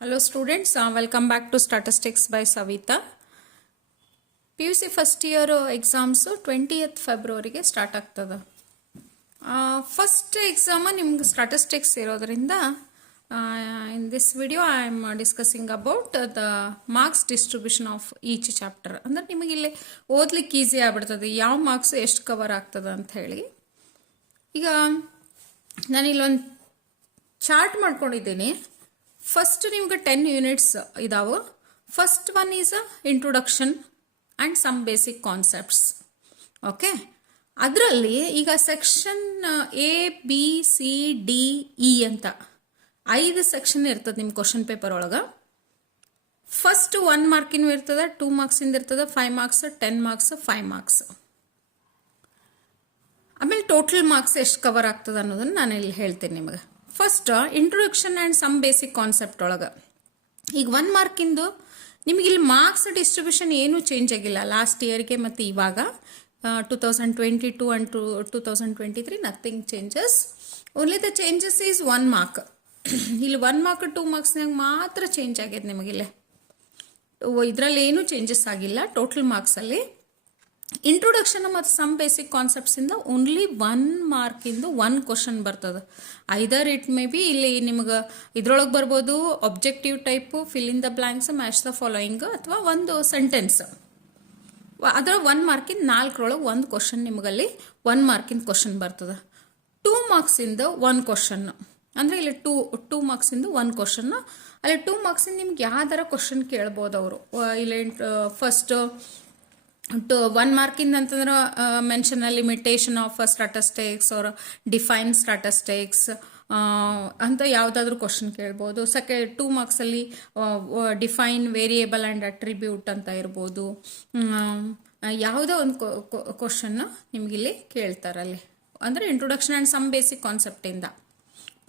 Hello students, welcome back to Statistics by Savita. PUC first year exams 20th ಫೆಬ್ರವರಿಗೆ start ಆಗ್ತದೆ. First exam ನಿಮ್ಗೆ statistics ಇರೋದ್ರಿಂದ in this video I am discussing about the marks distribution of each chapter. ಅಂದ್ರೆ ನಿಮಗೆ ಇಲ್ಲಿ ಓದ್ಲಿಕ್ಕೆ easy ಆಗ್ಬಿಡ್ತದೆ ಯಾವ ಮಾರ್ಕ್ಸ್ ಎಷ್ಟು ಕವರ್ ಆಗ್ತದೆ ಅಂತ ಹೇಳಿ. ಈಗ ನಾನು ಇಲ್ಲೊಂದು ಚಾರ್ಟ್ ಮಾಡ್ಕೊಂಡಿದ್ದೀನಿ. ಫಸ್ಟ್ ನಿಮ್ಗೆ 10 ಯೂನಿಟ್ಸ್ ಇದಾವೆ. First one is introduction and some basic concepts. Okay, ಅದರಲ್ಲಿ ಈಗ section A B C D E ಅಂತ 5 ಸೆಕ್ಷನ್ ಇರ್ತದೆ ನಿಮ್ಮ ಕ್ವಶನ್ ಪೇಪರ್ ಒಳಗೆ. ಫಸ್ಟ್ 1 ಮಾರ್ಕಿನೂ ಇರ್ತದೆ, 2 ಮಾರ್ಕ್ಸಿಂದ ಇರ್ತದೆ, 5 ಮಾರ್ಕ್ಸ್, 10 ಮಾರ್ಕ್ಸ್, 5 ಮಾರ್ಕ್ಸ್. ಆಮೇಲೆ ಟೋಟಲ್ ಮಾರ್ಕ್ಸ್ ಎಷ್ಟು ಕವರ್ ಆಗ್ತದೆ ಅನ್ನೋದನ್ನು ನಾನು ಇಲ್ಲಿ ಹೇಳ್ತೀನಿ ನಿಮಗೆ. First introduction and some basic concept ಒಳಗೆ ಈಗ 1 ಮಾರ್ಕಿಂದು ನಿಮಗೆ ಇಲ್ಲಿ ಮಾರ್ಕ್ಸ್ ಡಿಸ್ಟ್ರಿಬ್ಯೂಷನ್ ಏನೂ ಚೇಂಜ್ ಆಗಿಲ್ಲ ಲಾಸ್ಟ್ ಇಯರ್ಗೆ ಮತ್ತು ಇವಾಗ 2022 and 2023 nothing changes. Only the changes is 1 mark. ಇಲ್ಲಿ 1 ಮಾರ್ಕ್ 2 ಮಾರ್ಕ್ಸ್ನಾಗ ಮಾತ್ರ ಚೇಂಜ್ ಆಗಿದೆ ನಿಮಗಿಲ್ಲಿ. ಇದರಲ್ಲಿ ಏನೂ ಚೇಂಜಸ್ ಆಗಿಲ್ಲ ಟೋಟಲ್ ಮಾರ್ಕ್ಸಲ್ಲಿ. ಇಂಟ್ರೊಡಕ್ಷನ್ ಮತ್ತು ಸಮ್ ಬೇಸಿಕ್ ಕಾನ್ಸೆಪ್ಟ್ಸಿಂದ ಓನ್ಲಿ 1 ಮಾರ್ಕಿಂದು 1 ಕ್ವಶನ್ ಬರ್ತದೆ. ಐದರ್ ಇಟ್ ಮೇ ಬಿ ಇಲ್ಲಿ ನಿಮ್ಗೆ ಇದ್ರೊಳಗೆ ಬರ್ಬೋದು objective type, fill in the blanks, match the following, ಅಥವಾ ಒಂದು ಸೆಂಟೆನ್ಸ್. ಅದರ 1 ಮಾರ್ಕಿಂದ 4ರೊಳಗೆ 1 ಕ್ವಶನ್ ನಿಮಗಲ್ಲಿ 1 ಮಾರ್ಕಿಂದ ಕ್ವಶನ್ ಬರ್ತದೆ. 2 ಮಾರ್ಕ್ಸಿಂದ 1 ಕ್ವಶನ್ ಅಂದರೆ ಇಲ್ಲಿ 2 ಮಾರ್ಕ್ಸಿಂದ 1 ಕ್ವಶನ್. ಅಲ್ಲಿ 2 ಮಾರ್ಕ್ಸಿಂದ ನಿಮ್ಗೆ ಯಾವ್ದಾರ ಕ್ವಶನ್ ಕೇಳ್ಬೋದು ಅವರು. ಇಲ್ಲಿ ಫಸ್ಟ್ 1 ಮಾರ್ಕಿಂದ ಅಂತಂದ್ರೆ mention limitation of statistics or define statistics ಅಂತ ಯಾವುದಾದ್ರೂ ಕ್ವಶನ್ ಕೇಳ್ಬೋದು. 2 ಮಾರ್ಕ್ಸಲ್ಲಿ ಡಿಫೈನ್ ವೇರಿಯೇಬಲ್ ಆ್ಯಂಡ್ ಅಟ್ರಿಬ್ಯೂಟ್ ಅಂತ ಇರ್ಬೋದು. ಯಾವುದೋ ಒಂದು ಕ್ವಶನ್ನ ನಿಮಗಿಲ್ಲಿ ಕೇಳ್ತಾರಲ್ಲಿ. ಅಂದರೆ ಇಂಟ್ರೊಡಕ್ಷನ್ ಆ್ಯಂಡ್ ಸಮ್ ಬೇಸಿಕ್ ಕಾನ್ಸೆಪ್ಟಿಂದ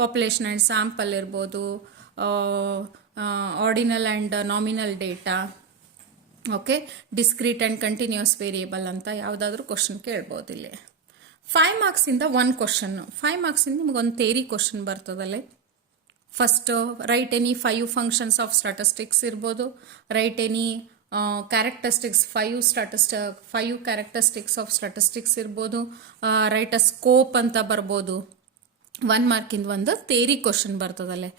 ಪಾಪ್ಯುಲೇಷನ್ ಆ್ಯಂಡ್ ಸ್ಯಾಂಪಲ್ ಇರ್ಬೋದು, ordinal and nominal data, okay, discrete and continuous variable ಅಂತ ಯಾವುದಾದ್ರೂ ಕ್ವಶನ್ ಕೇಳ್ಬೋದು ಇಲ್ಲಿ. 5 ಮಾರ್ಕ್ಸಿಂದ 1 ಕ್ವಶನ್ನು. 5 ಮಾರ್ಕ್ಸಿಂದ ನಿಮಗೊಂದು ಥೇರಿ ಕ್ವಶನ್ ಬರ್ತದಲ್ಲಿ. First write any 5 functions of statistics ಇರ್ಬೋದು, write any characteristics 5 characteristics of statistics ಇರ್ಬೋದು, ರೈಟ್ ಅ ಸ್ಕೋಪ್ ಅಂತ ಬರ್ಬೋದು. 1 ಮಾರ್ಕಿಂದ ಒಂದು ಥೇರಿ ಕ್ವಶನ್ ಬರ್ತದಲ್ಲೇ.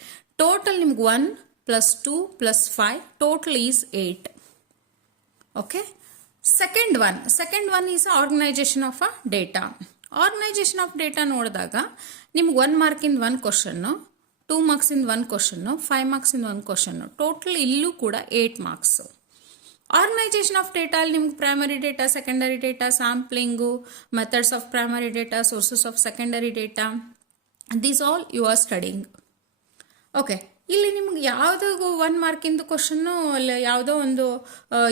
ಟೋಟಲ್ ನಿಮ್ಗೆ 1 + 2 + 5 total is 8. Okay, second one is organisation of a data. Organisation of data ನೋಡಿದಾಗ ನಿಮ್ಗೆ 1 ಮಾರ್ಕಿಂದ 1 question, 2 ಮಾರ್ಕ್ಸಿಂದ 1 ಕ್ವಶನ್ನು, 5 ಮಾರ್ಕ್ಸಿಂದ 1 ಕ್ವಶನ್ನು, ಟೋಟಲ್ ಇಲ್ಲೂ ಕೂಡ 8 ಮಾರ್ಕ್ಸ್. ಆರ್ಗನೈಜೇಷನ್ ಆಫ್ ಡೇಟಾ ಅಲ್ಲಿ ನಿಮ್ಗೆ primary data, secondary data, sampling, methods of primary data, sources of secondary data, these all you are studying. Okay, ಇಲ್ಲಿ ನಿಮ್ಗೆ ಯಾವುದೋ 1 ಮಾರ್ಕಿಂದು ಕ್ವಶನ್ನು ಅಲ್ಲಿ ಯಾವುದೋ ಒಂದು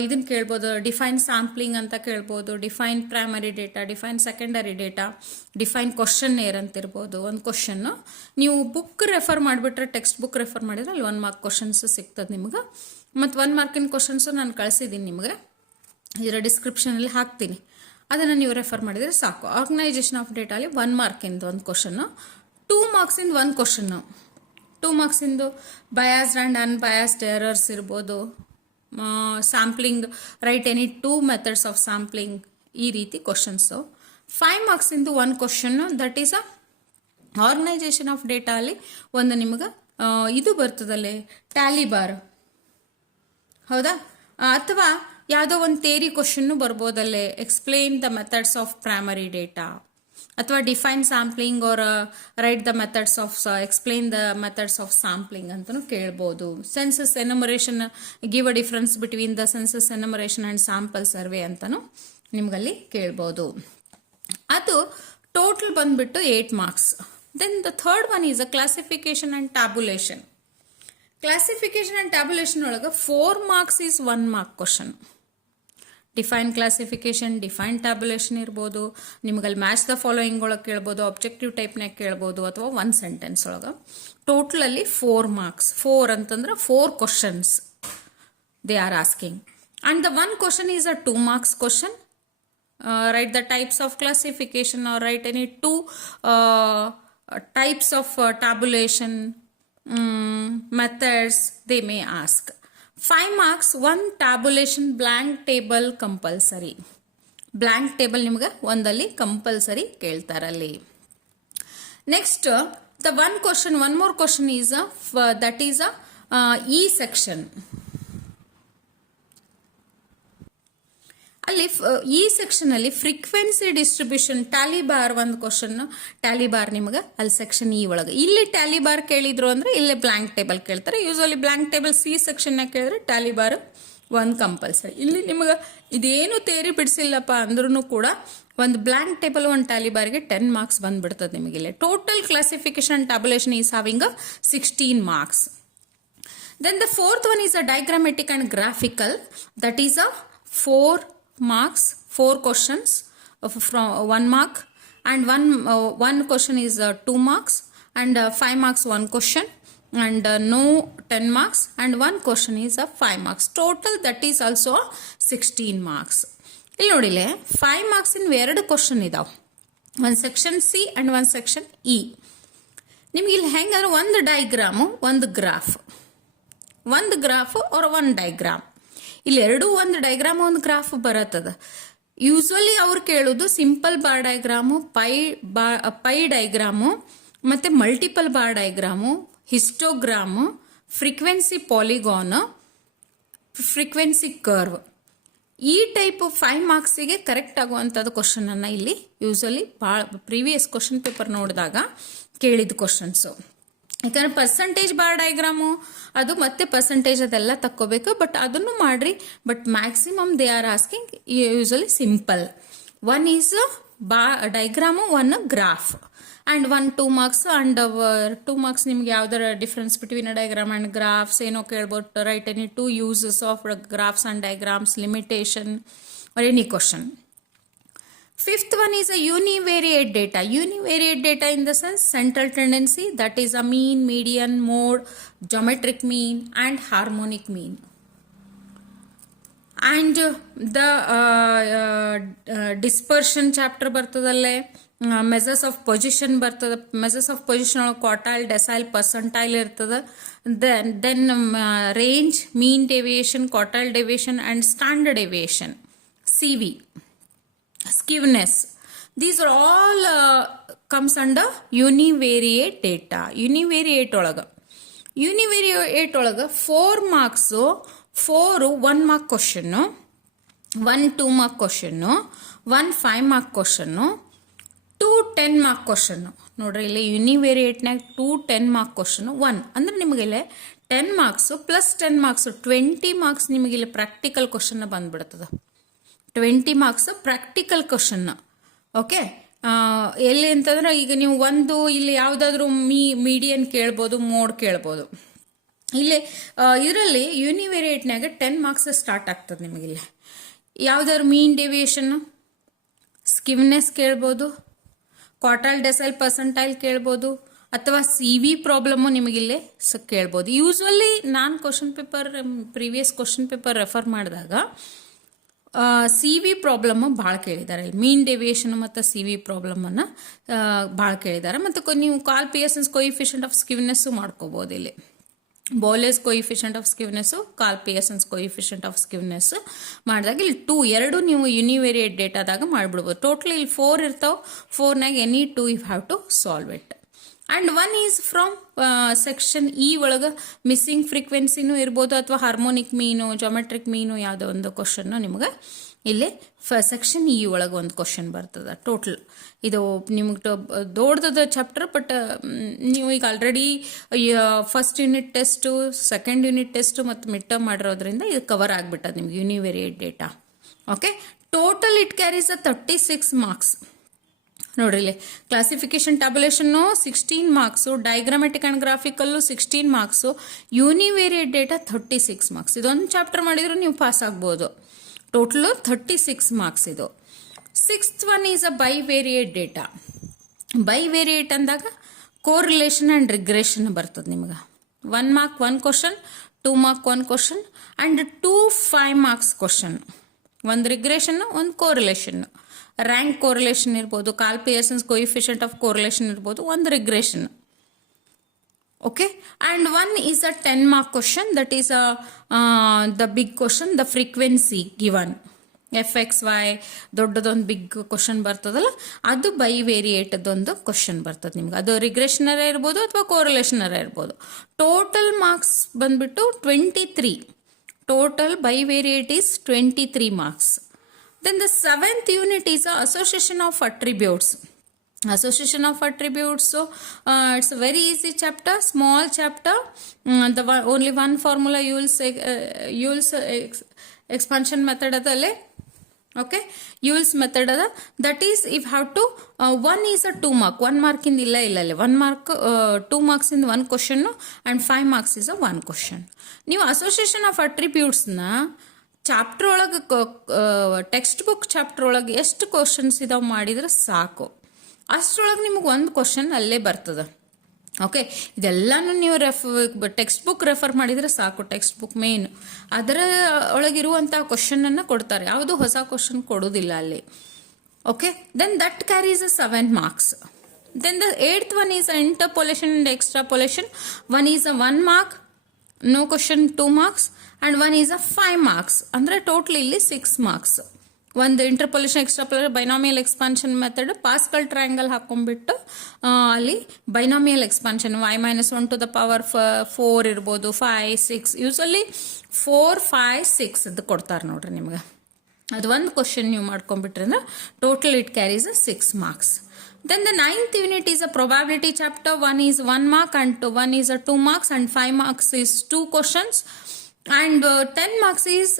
ಇದನ್ನು ಕೇಳ್ಬೋದು. ಡಿಫೈನ್ ಸ್ಯಾಂಪ್ಲಿಂಗ್ ಅಂತ ಕೇಳ್ಬೋದು, define primary data, define secondary data, define question air ಅಂತ ಇರ್ಬೋದು ಒಂದು ಕ್ವಶನ್ನು. ನೀವು ಬುಕ್ ರೆಫರ್ ಮಾಡಿಬಿಟ್ರೆ, ಟೆಕ್ಸ್ಟ್ ಬುಕ್ ರೆಫರ್ ಮಾಡಿದ್ರೆ ಅಲ್ಲಿ 1 ಮಾರ್ಕ್ ಕ್ವಶನ್ಸ್ ಸಿಗ್ತದೆ ನಿಮ್ಗೆ. ಮತ್ತು 1 ಮಾರ್ಕಿನ ಕ್ವಶನ್ಸು ನಾನು ಕಳಿಸಿದ್ದೀನಿ ನಿಮಗೆ, ಇದರ ಡಿಸ್ಕ್ರಿಪ್ಷನಲ್ಲಿ ಹಾಕ್ತೀನಿ, ಅದನ್ನು ನೀವು ರೆಫರ್ ಮಾಡಿದರೆ ಸಾಕು. ಆರ್ಗನೈಜೇಷನ್ ಆಫ್ ಡೇಟಾ ಅಲ್ಲಿ 1 ಮಾರ್ಕಿಂದು 1 ಕ್ವಶನ್ನು, 2 ಮಾರ್ಕ್ಸಿಂದ 1 ಕ್ವಶನ್ನು. 2 ಮಾರ್ಕ್ಸಿಂದು ಬಯಾಸ್ಡ್ ಆ್ಯಂಡ್ ಅನ್ಬಯಾಸ್ಡ್ ಎರರ್ಸ್ ಇರ್ಬೋದು, sampling, write any 2 methods of sampling, ಈ ರೀತಿ ಕ್ವಶನ್ಸು. 5 ಮಾರ್ಕ್ಸಿಂದು 1 question, that is a organisation of data ಅಲ್ಲಿ ಒಂದು ನಿಮ್ಗೆ ಇದು ಬರ್ತದಲ್ಲಿ ಟ್ಯಾಲಿ ಬಾರ್, ಹೌದಾ? ಅಥವಾ ಯಾವುದೋ ಒಂದು ಥೇರಿ ಕ್ವಶನ್ನು ಬರ್ಬೋದಲ್ಲೇ, explain the methods of primary data, ಅಥವಾ define sampling or write the methods of explain the methods of sampling ಅಂತಲೂ ಕೇಳ್ಬೋದು. Census enumeration, give a difference between the census enumeration and sample survey ಅಂತಲೂ ನಿಮ್ಗಲ್ಲಿ ಕೇಳ್ಬೋದು. ಅದು total ಬಂದ್ಬಿಟ್ಟು 8 ಮಾರ್ಕ್ಸ್. Then the third one is a classification and tabulation. Classification and tabulation ಒಳಗೆ 4 marks is 1 mark question. Define classification, define tabulation ಇರ್ಬೋದು, ನಿಮಗಲ್ಲಿ match the following ಒಳಗೆ ಕೇಳ್ಬೋದು, ಆಬ್ಜೆಕ್ಟಿವ್ ಟೈಪ್ನಾಗ ಕೇಳ್ಬೋದು, ಅಥವಾ 1 ಸೆಂಟೆನ್ಸ್ ಒಳಗೆ. ಟೋಟಲಲ್ಲಿ 4 ಮಾರ್ಕ್ಸ್. 4 ಅಂತಂದ್ರೆ 4 questions they are asking. And the 1 question is a 2 marks question. Write the types of classification or write any 2 types of tabulation methods they may ask. 5 marks 1 tabulation blank table compulsory. Blank table ನಿಮ್ಗೆ ಒಂದಲ್ಲಿ compulsory ಕೇಳ್ತಾರಲ್ಲಿ. Next the one more question is that is E section. ಅಲ್ಲಿ ಈ section ಅಲ್ಲಿ frequency distribution Tally bar ಒಂದು question, Tally bar ನಿಮ್ಗೆ ಅಲ್ಲಿ section ಈ ಒಳಗೆ. ಇಲ್ಲಿ ಟ್ಯಾಲಿ ಬಾರ್ ಕೇಳಿದ್ರು ಅಂದ್ರೆ ಇಲ್ಲಿ ಬ್ಲಾಂಕ್ ಟೇಬಲ್ ಕೇಳ್ತಾರೆ. Usually blank table C section ಕೇಳಿದ್ರೆ ಟ್ಯಾಲಿ ಬಾರ್ ಒಂದು ಕಂಪಲ್ಸರಿ. ಇಲ್ಲಿ ನಿಮ್ಗೆ ಇದೇನು ತೇರಿ ಬಿಡಿಸಿಲ್ಲಪ್ಪ ಅಂದ್ರೂ ಕೂಡ ಒಂದು ಬ್ಲಾಂಕ್ ಟೇಬಲ್ ಒಂದು ಟ್ಯಾಲಿ ಬಾರ್ಗೆ 10 marks ಬಂದ್ಬಿಡ್ತದೆ ನಿಮಗೆ. ಇಲ್ಲಿ total classification tabulation is having 16 marks. Then the fourth one is a diagrammatic and graphical, that is a 4 marks, 4 questions from 1 mark, and one question is 2 marks, and 5 marks 1 question, and no 10 marks, and 1 question is 5 marks. Total that is also 16 marks. ಇಲ್ಲಿ ನೋಡಿಲೆ 5 marks in ಎರಡು question ಇದಾವೆ, ಒಂದು section C and ಒಂದು section E. ನಿಮ್ಗೆ ಇಲ್ಲಿ ಹೆಂಗಂದ್ರೆ ಒಂದು diagram ಒಂದು ಗ್ರಾಫ್, ಒಂದು ಗ್ರಾಫ್ or ಒಂದು ಡೈಗ್ರಾಮ್. ಇಲ್ಲಿ ಎರಡೂ ಒಂದು ಡೈಗ್ರಾಮ್ ಒಂದು ಗ್ರಾಫ್ ಬರತ್ತದ. ಯೂಸ್ವಲಿ ಅವ್ರು ಕೇಳೋದು simple bar diagram, pie diagram, ಮತ್ತೆ multiple bar diagram, histogram, frequency polygon, frequency curve. ಈ ಟೈಪ್ 5 marksಗೆ ಕರೆಕ್ಟ್ ಆಗುವಂಥದ್ದು ಕ್ವಶನ್ ಅನ್ನ ಇಲ್ಲಿ ಯೂಸ್ವಲಿ ಪ್ರೀವಿಯಸ್ ಕ್ವಶನ್ ಪೇಪರ್ ನೋಡಿದಾಗ ಕೇಳಿದ ಕ್ವಶನ್ಸು. ಯಾಕಂದ್ರೆ ಪರ್ಸೆಂಟೇಜ್ ಬಾರ್ ಡೈಗ್ರಾಮು ಅದು ಮತ್ತೆ ಪರ್ಸೆಂಟೇಜ್ ಅದೆಲ್ಲ ತಕ್ಕೋಬೇಕು, ಬಟ್ ಅದನ್ನು ಮಾಡ್ರಿ. But maximum they are asking usually simple. 1 is diagram, 1 graph, and 1 2 marks, and 2 marks ನಿಮ್ಗೆ ಯಾವ್ದಾರ difference between diagram and graphs ಏನೋ ಕೇಳ್ಬೋದು. Right any 2 uses of graphs and diagrams, limitation or any question. Fifth one is a univariate data. Univariate data in the sense central tendency, that is a mean, median, mode, geometric mean and harmonic mean. And the dispersion chapter ಬರ್ತದಲ್ಲೇ, measures of position ಬರ್ತದೆ. Measures of position ಒಳಗೆ quartile, decile, percentile ಇರ್ತದೆ. Then range, mean deviation, quartile deviation and standard deviation, CV, skewness. These are all comes under univariate data. Univariate ಒಳಗ 4 marks, 4 1 mark question, 1 2 mark question, 1 5 mark question, 2 10 mark question. ನೋಡ್ರಿ ಇಲ್ಲಿ ಯುನಿವೇರಿಯೇಟ್ನಾಗ 2 10 mark question, 1 ಅಂದ್ರೆ ನಿಮಗೆ ಇಲ್ಲಿ 10 marks plus 10 marks 20 marks ನಿಮಗೆ ಇಲ್ಲಿ practical question ಬಂದ್ಬಿಡ್ತದ. 20 marks practical question. Okay, ಎಲ್ಲಿ ಅಂತಂದ್ರೆ ಈಗ ನೀವು ಒಂದು ಇಲ್ಲಿ ಯಾವುದಾದ್ರೂ ಮೀಡಿಯನ್ ಕೇಳ್ಬೋದು, ಮೋಡ್ ಕೇಳ್ಬೋದು. ಇಲ್ಲಿ ಇದರಲ್ಲಿ ಯೂನಿವೇರಿಯೇಟ್ನಾಗ 10 marks ಸ್ಟಾರ್ಟ್ ಆಗ್ತದೆ ನಿಮಗೆ. ಇಲ್ಲಿ ಯಾವುದಾದ್ರು ಮೀನ್ ಡೆವಿಯೇಷನ್, ಸ್ಕಿವ್ನೆಸ್ ಕೇಳ್ಬೋದು, ಕ್ವಾರ್ಟೈಲ್, ಡೆಸೈಲ್, ಪರ್ಸೆಂಟೈಲ್ ಕೇಳ್ಬೋದು, ಅಥವಾ CV ಪ್ರಾಬ್ಲಮ್ಮು ನಿಮಗಿಲ್ಲಿ ಕೇಳ್ಬೋದು. ಯೂಸ್ವಲಿ ನಾನು ಪ್ರೀವಿಯಸ್ ಕ್ವಶನ್ ಪೇಪರ್ ರೆಫರ್ ಮಾಡಿದಾಗ CV ಪ್ರಾಬ್ಲಮ್ ಭಾಳ ಕೇಳಿದ್ದಾರೆ. ಮೀನ್ ಡೆವಿಯೇಷನ್ ಮತ್ತು CV ಪ್ರಾಬ್ಲಮನ್ನು ಭಾಳ ಕೇಳಿದ್ದಾರೆ. ಮತ್ತು ನೀವು Karl Pearson's coefficient of skewness ಮಾಡ್ಕೋಬೋದು. ಇಲ್ಲಿ Bowley's coefficient of skewness, Karl Pearson's coefficient of skewness ಮಾಡಿದಾಗ ಇಲ್ಲಿ 2 ನೀವು ಯುನಿವೇರಿಯೇಟ್ ಡೇಟಾದಾಗ ಮಾಡಿಬಿಡ್ಬೋದು. ಟೋಟಲ್ ಇಲ್ಲಿ 4 ಇರ್ತಾವೆ. 4ನಾಗ any 2 you have to solve it. And 1 is from section E ಒಳಗೆ ಮಿಸ್ಸಿಂಗ್ ಫ್ರೀಕ್ವೆನ್ಸಿನೂ ಇರ್ಬೋದು, ಅಥವಾ ಹಾರ್ಮೋನಿಕ್ ಮೀನು, ಜೊಮೆಟ್ರಿಕ್ ಮೀನು, ಯಾವುದೋ ಒಂದು ಕ್ವಶನ್ನು ನಿಮ್ಗೆ ಇಲ್ಲಿ ಸೆಕ್ಷನ್ ಇ ಒಳಗೆ ಒಂದು ಕ್ವಶನ್ ಬರ್ತದೆ. ಟೋಟಲ್ ಇದು ನಿಮ್ಗೆ ದೊಡ್ಡದ ಚಾಪ್ಟರ್, ಬಟ್ ನೀವು ಈಗ already first unit test, second unit test ಮತ್ತು ಮಿಡ್ ಟರ್ಮ್ ಮಾಡಿರೋದ್ರಿಂದ ಇದು ಕವರ್ ಆಗಿಬಿಟ್ಟದ ನಿಮ್ಗೆ univariate data. Okay, total it carries 36 marks. ನೋಡ್ರಿ ಇಲ್ಲಿ classification tabulation 16 marks, diagrammatic and graphical 16 marks, univariate data 36 marks. ಇದೊಂದು ಚಾಪ್ಟರ್ ಮಾಡಿದ್ರು ನೀವು ಪಾಸ್ ಆಗ್ಬೋದು. ಟೋಟಲ್ 36 marks ಇದು. 6th one is a bivariate data. Bivariate ಅಂದಾಗ ಕೋರಿಲೇಷನ್ ಅಂಡ್ ರಿಗ್ರೆಷನ್ ಬರ್ತದೆ ನಿಮ್ಗೆ. 1 mark 1 question, 2 mark 1 question and 2 5 marks question. ಒಂದು regression, ಒಂದು ಕೋರಿಲೇಷನ್. ರ್ಯಾಂಕ್ ಕೋರಿಲೇಷನ್ ಇರ್ಬೋದು, ಕಾಲ್ ಪಿಯರ್ಸನ್ಸ್ ಕೊಯಿಫಿಷಿಯಂಟ್ ಆಫ್ ಕೋರಿಲೇಷನ್ ಇರ್ಬೋದು, ಒಂದು regression. Okay, and one is a 10 mark question, that is the big question, the frequency given F X Y ದೊಡ್ಡದೊಂದು big question ಬರ್ತದಲ್ಲ, ಅದು by ವೇರಿಯೇಟದೊಂದು question ಬರ್ತದೆ ನಿಮ್ಗೆ. ಅದು ರಿಗ್ರೆಷನರೇ ಇರ್ಬೋದು ಅಥವಾ ಕೋರಿಲೇಷನರೇ ಇರ್ಬೋದು. ಟೋಟಲ್ ಮಾರ್ಕ್ಸ್ ಬಂದ್ಬಿಟ್ಟು 23. Total bivariate is 23 marks. Then the 7th unit is association of attributes. Association of attributes, so it's a very easy chapter, small chapter. Only one formula you will say, expansion method adale. Okay, Ewell's method ada, that is if have to one is a 2 mark, 1 mark in illa 1 mark 2 marks in one question and 5 marks is a one question. ನೀವು association of attributes na chapter ಒಳಗೆ text book chapter ಒಳಗೆ ಎಷ್ಟು questions ಇದಾವೆ ಮಾಡಿದ್ರೆ ಸಾಕು, ಅಷ್ಟರೊಳಗೆ ನಿಮಗೆ ಒಂದು ಕ್ವಶನ್ ಅಲ್ಲೇ ಬರ್ತದೆ. ಓಕೆ, ಇದೆಲ್ಲನೂ ನೀವು ಟೆಕ್ಸ್ಟ್ ಬುಕ್ ರೆಫರ್ ಮಾಡಿದರೆ ಸಾಕು. ಟೆಕ್ಸ್ಟ್ ಬುಕ್ ಮೇನ್ ಅದರ ಒಳಗಿರುವಂಥ ಕ್ವಶನನ್ನು ಕೊಡ್ತಾರೆ, ಯಾವುದು ಹೊಸ ಕ್ವಶನ್ ಕೊಡೋದಿಲ್ಲ ಅಲ್ಲಿ. Okay, then that carries 7 marks. Then the 8th one is interpolation and extrapolation. One is a 1 mark, no question 2 marks, and one is a 5 marks. ಅಂದರೆ ಟೋಟಲ್ ಇಲ್ಲಿ 6 marks. ಒಂದು interpolation extrapolation binomial expansion method, Pascal triangle ಹಾಕೊಂಡ್ಬಿಟ್ಟು ಅಲ್ಲಿ binomial expansion y-1 to the power 4 ಇರ್ಬೋದು, 5, 6, usually 4, 5, 6 ಅದು ಕೊಡ್ತಾರೆ ನೋಡ್ರಿ ನಿಮ್ಗೆ. ಅದು ಒಂದು ಕ್ವಶನ್ ನೀವು ಮಾಡ್ಕೊಂಡ್ಬಿಟ್ರೆ ಅಂದ್ರೆ total it carries 6 marks. Then the 9th unit is a probability chapter. One is 1 mark and one is a 2 marks and 5 marks is 2 questions and 10 marks is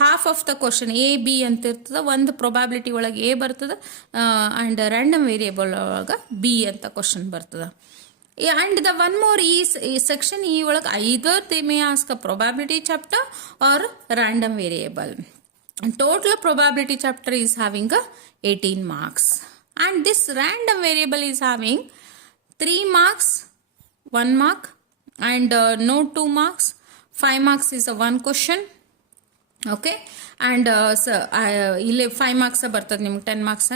half of the question. A B ಅಂತ ಇರ್ತದೆ, ಒಂದು probability ಒಳಗೆ A ಬರ್ತದೆ and random variable ಒಳಗೆ B ಅಂತ question ಬರ್ತದೆ. And the one more ಈ section ಈ ಒಳಗೆ either they may ask a probability chapter or random variable. Total probability chapter is having 18 marks and this random variable is having 3 marks, 1 mark and no 2 marks. 5 marks is a one question. Okay, and ಇಲ್ಲಿ 5 marks ಬರ್ತದೆ ನಿಮ್ಗೆ 10 marks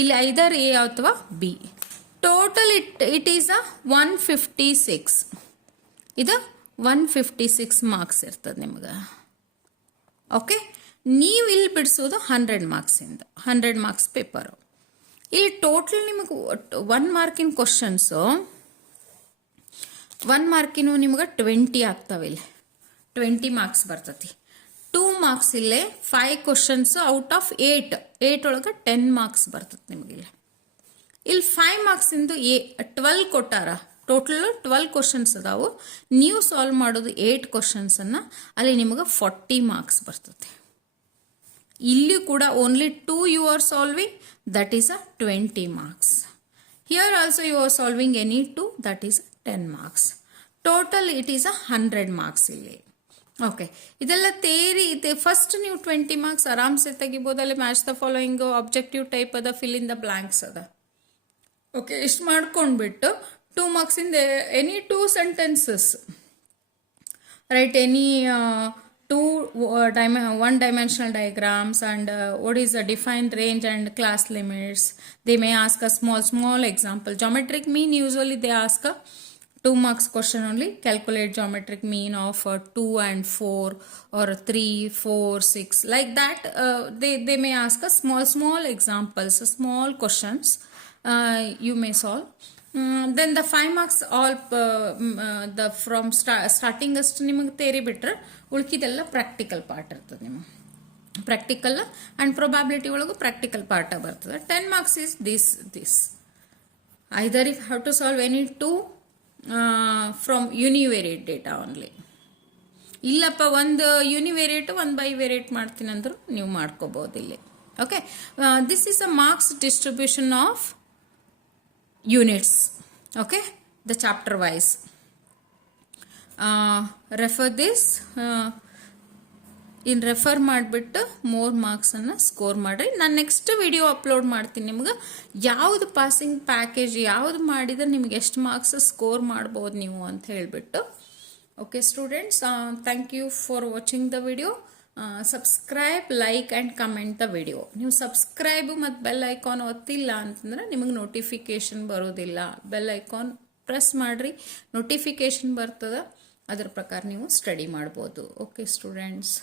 ಇಲ್ಲಿ ಐದರ್ A ಅಥವಾ B. Total it is a 156. ಇದು 156 marks ಇರ್ತದೆ ನಿಮ್ಗೆ. Okay, ನೀವು ಇಲ್ಲಿ ಬಿಡಿಸೋದು 100 marks-ಇಂದ 100 marks ಪೇಪರು. ಇಲ್ಲಿ ಟೋಟಲ್ ನಿಮಗೆ 1 ಮಾರ್ಕಿನ ಕ್ವಶನ್ಸು 1 ಮಾರ್ಕಿನ ನಿಮ್ಗೆ 20 ಆಗ್ತಾವೆ. ಇಲ್ಲಿ 20 marks ಬರ್ತತಿ. 2 marks ಇಲ್ಲೇ 5 questions ಔಟ್ ಆಫ್ 8 ಒಳಗೆ 10 marks ಬರ್ತದೆ ನಿಮಗೆ. ಇಲ್ಲಿ 5 marks ಇಂದು 12 ಕೊಟ್ಟಾರ. ಟೋಟಲ್ 12 questions ಅದಾವು. ನೀವು ಸಾಲ್ವ್ ಮಾಡೋದು 8 questions ಅನ್ನ, ಅಲ್ಲಿ ನಿಮಗೆ 40 marks ಬರ್ತದೆ. ಇಲ್ಲಿ ಕೂಡ only 2 you are solving, that is a 20 marks. Here also you are solving any 2, that is 10 marks. Total it is a 100 marks ಇಲ್ಲಿ. ಓಕೆ, ಇದೆಲ್ಲ ಥಿಯರಿ ಇದೆ. ಫಸ್ಟ್ ನೀವು 20 marks ಆರಾಮ್ಸೆ ತೆಗಿಬೋದು. ಅಲ್ಲಿ match the following objective type ಅದ, fill in the blanks ಅದ. Okay, ಇಷ್ಟು ಮಾಡ್ಕೊಂಡ್ಬಿಟ್ಟು 2 marks ಇಂದ any 2 sentences right, any 2 one-dimensional diagrams and what is the defined range and class limits. They may ask a small example. Geometric mean usually they ask a 2 marks question only. Calculate geometric mean of 2 and 4 or 3, 4, 6 like that. They may ask a small examples, small questions you may solve. Then the 5 marks all the from starting ಅಷ್ಟು ನಿಮಗೆ theory ಬಿಟ್ರೆ ಉಳ್ಕಿದೆಲ್ಲ practical part ಇರ್ತದೆ. ನಿಮಗೆ practical and probability ಒಳಗೂ practical part ಬರ್ತದೆ. 10 marks is this either if have to solve any 2 from univariate data only. ಇಲ್ಲಪ್ಪ ಒಂದು ಯುನಿವೇರಿಯೇಟ್ ಒಂದು ಬೈವೇರಿಯೇಟ್ ಮಾಡ್ತೀನಿ ಅಂದ್ರು ನೀವು ಮಾಡ್ಕೋಬಹುದು ಇಲ್ಲಿ. Okay, this is a marks distribution of units. Okay, the chapter wise refer this in refer ಮಾಡಿಬಿಟ್ಟು ಮೋರ್ ಮಾರ್ಕ್ಸನ್ನು ಸ್ಕೋರ್ ಮಾಡಿರಿ. ನಾನು ನೆಕ್ಸ್ಟ್ ವಿಡಿಯೋ ಅಪ್ಲೋಡ್ ಮಾಡ್ತೀನಿ ನಿಮ್ಗೆ ಯಾವುದು ಪಾಸಿಂಗ್ ಪ್ಯಾಕೇಜ್ ಯಾವುದು ಮಾಡಿದರೆ ನಿಮ್ಗೆ ಎಷ್ಟು ಮಾರ್ಕ್ಸ್ ಸ್ಕೋರ್ ಮಾಡ್ಬೋದು ನೀವು ಅಂತ ಹೇಳಿಬಿಟ್ಟು. Okay students, thank you for watching the video. Subscribe, like and comment the video. ನೀವು ಸಬ್ಸ್ಕ್ರೈಬು ಮತ್ತು ಬೆಲ್ ಐಕಾನ್ ಒತ್ತಿಲ್ಲ ಅಂತಂದ್ರೆ ನಿಮಗೆ ನೋಟಿಫಿಕೇಶನ್ ಬರೋದಿಲ್ಲ. ಬೆಲ್ ಐಕಾನ್ ಪ್ರೆಸ್ ಮಾಡಿರಿ, ನೋಟಿಫಿಕೇಶನ್ ಬರ್ತದೆ, ಅದ್ರ ಪ್ರಕಾರ ನೀವು ಸ್ಟಡಿ ಮಾಡ್ಬೋದು. Okay students.